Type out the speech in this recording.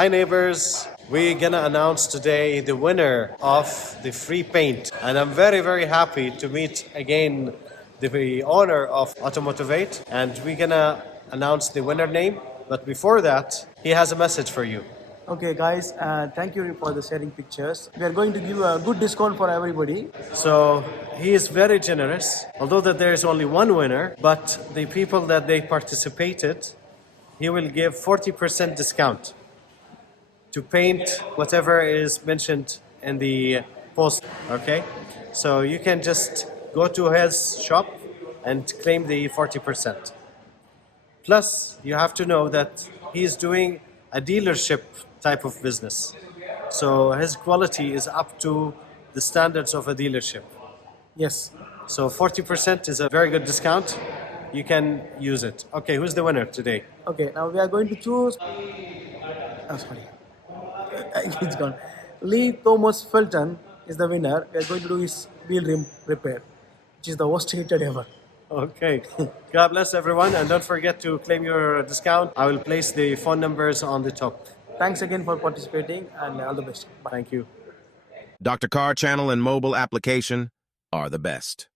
Hi neighbors, we're gonna announce today the winner of the free paint, and I'm very happy to meet again the owner of Automotive Repair, and we're gonna announce the winner name. But before that, he has a message for you. Okay, guys, thank you for the sharing pictures. We are going to give a good discount for everybody. So he is very generous, although that there is only one winner, but the people that they participated, he will give 40% discount to paint whatever is mentioned in the post. Okay, so you can just go to his shop and claim the 40%. Plus, you have to know that he's doing a dealership type of business, so his quality is up to the standards of a dealership. Yes. So 40% is a very good discount. You can use it. Okay, who's the winner today? Okay, now we are going to choose. Oh, sorry. It's gone. Lee Thomas Felton is the winner. We are going to do his wheel rim repair, which is the worst hated ever. Okay. God bless everyone, and don't forget to claim your discount. I will place the phone numbers on the top. Thanks again for participating and all the best. Bye. Thank you. Dr. Car Channel and mobile application are the best.